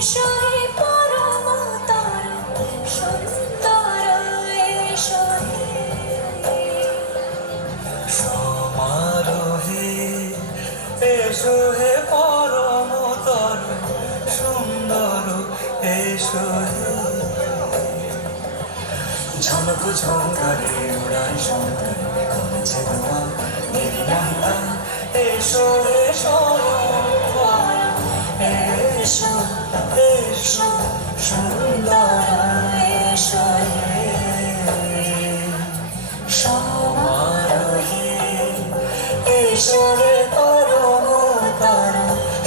এসো হে পরমতর সুন্দর এসো হে সমারোহে এসো হে পরমতর সুন্দর এসো হে ঝলক ঝঙ্কারে উড়ান শঙ্করে কমেছে তোমা দেরি নাহি আর এসো এসো এসো এসো সুন্দর এসো হে সমারোহে এসো হে পরমতর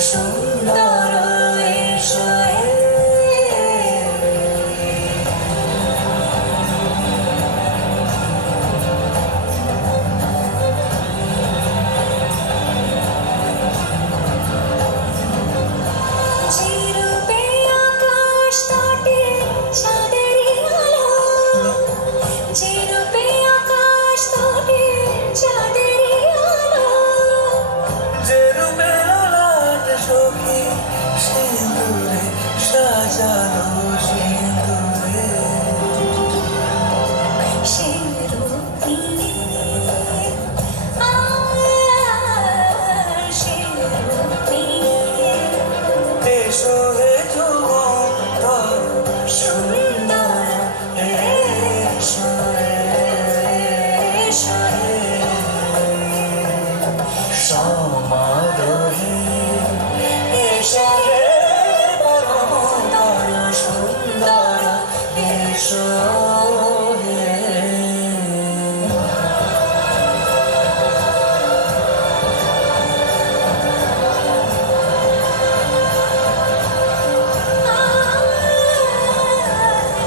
সুন্দর এসো হে চিরূপে আকাশ তটে চাঁদেরই আলো চিরূপে আকাশ তটে চাঁদেরই আলো যে রূপে ললাট সখী সিঁদুরে সাজানো সিঁদুরে সে রূপ নিয়ে সে রূপ নিয়ে এসো হে যুবন্ত সুন্দর এসো এসো সমারোহে এসো হে পরমতর সুন্দর এসো হে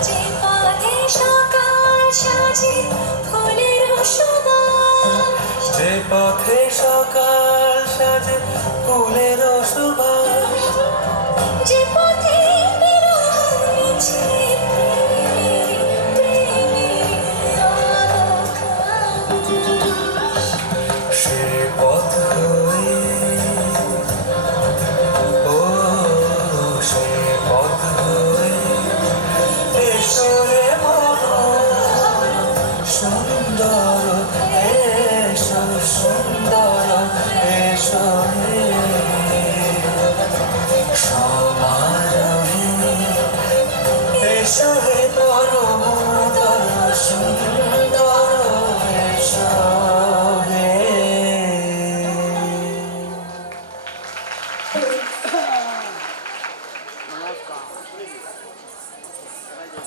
যে পথে সকাল সাজে ফুলের সুবাস যে পথে সকাল সাজে ফুলের সুবাস যে